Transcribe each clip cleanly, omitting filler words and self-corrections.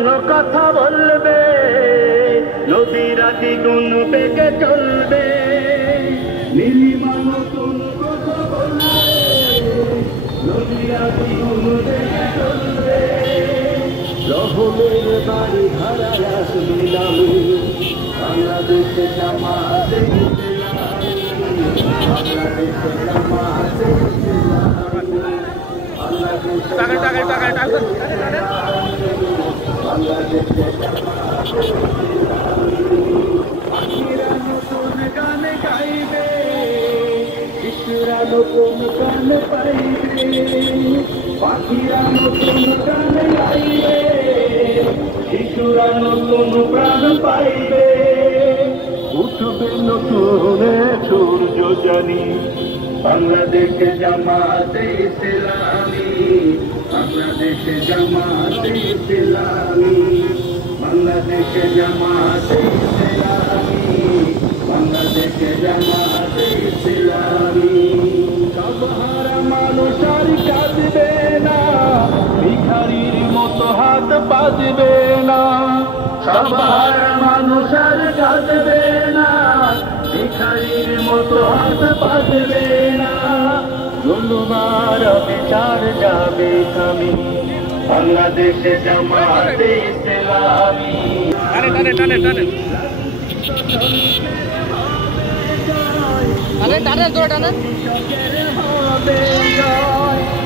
ভালো কথা বলবে, নদীরা দ্বিগুণ বেগে চলবে। নীলিমা নতুন কথা বলবে, নদীরা দ্বিগুণ বেগে চলবে। রহমের বাড়ি ধারায় আসবে নামে, বাংলাদেশে জামাতে ইসলামী, বাংলাদেশে জামাতে ইসলামী, বাংলাদেশে জামাতে পাখিরা নতুন গান গাইবে, শিশুরা নতুন গান পাইবে। পাখিরা নতুন গান গাইবে, শিশুরা নতুন প্রাণ পাইবে। উঠবে নতুন সূর্য জানি, বাংলাদেশে জামাতে ইসলামী, বাংলাদেশে জামাতে ইসলামী, বাংলাদেশে জামাতে ইসলামী, বাংলাদেশে জামাতে ইসলামী। সবহারা মানুষ আর কাঁদবে না, ভিখারির মতো হাত পাতবে না। সবহারা মানুষ আর কাঁদবে না, ভিখারির মতো হাত পাতবে না। জুলুমার বিচার যাবে থামি, বাংলাদেশে জামাতে ইসলামী। টানে টানে টানে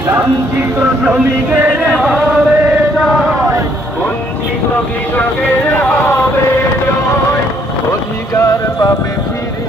লাঞ্ছিত শ্রমিকের হবে জয়, বঞ্চিত কৃষকের হবে জয়। অধিকার পাবে ফিরে